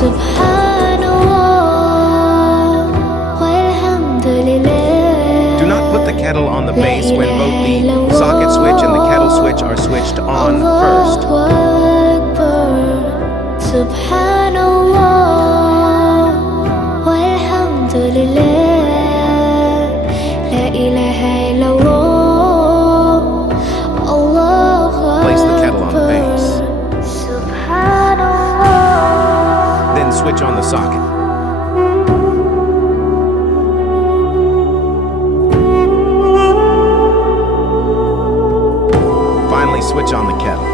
Do not put the kettle on the base when both the socket switch and the kettle switch are switched on first. Place the kettle on the base. Then switch on the socket. Finally, switch on the kettle.